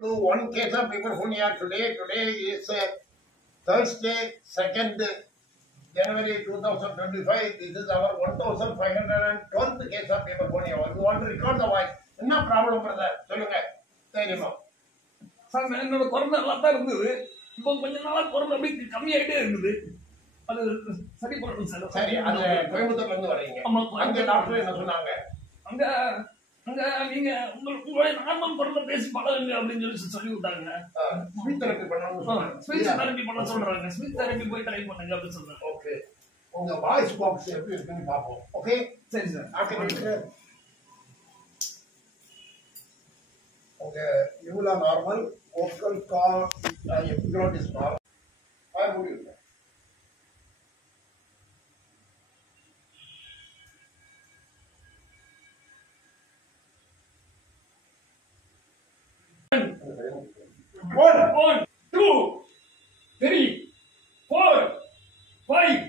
to one case of pneumonia today. Today is Thursday, 2nd January 2025. This is our 1512th case of pneumonia. You want to record the voice? என்ன problem brother சொல்லுங்க தெரியுமா sir? என்னோட corona நல்லா தான் இருந்தது. இப்போ கொஞ்ச நாளா கொரோனா அப்படி கம்மியாயிட்டே இருக்குது. அது சரி பண்ணணும் சார். சரி, அது கோயம்புத்தூர்ல இருந்து வரீங்க. அங்க டாக்டர் என்ன சொன்னாங்க? அங்க அங்க நீங்க உங்களுடைய நார்மல் குரல்ல பேசி பழகுங்க அப்படின்னு சொல்லி விட்டாங்க. ஸ்பீச் தெரப்பி பண்ணணும். ஸ்பீச் தெரப்பி பண்ண சொல்றாங்க. ஸ்பீச் தெரப்பி போய் ட்ரை பண்ணுங்க அப்படின்னு சொல்றாங்க. ஓகே, உங்க வாய்ஸ் பாக்ஸ் எப்படி இருக்குன்னு பாப்போம். ஓகே சரி சார். உங்க இவ்ளோ normal, vocal cord epiglottis is normal. I would you. One, 2, 3, 4, 5.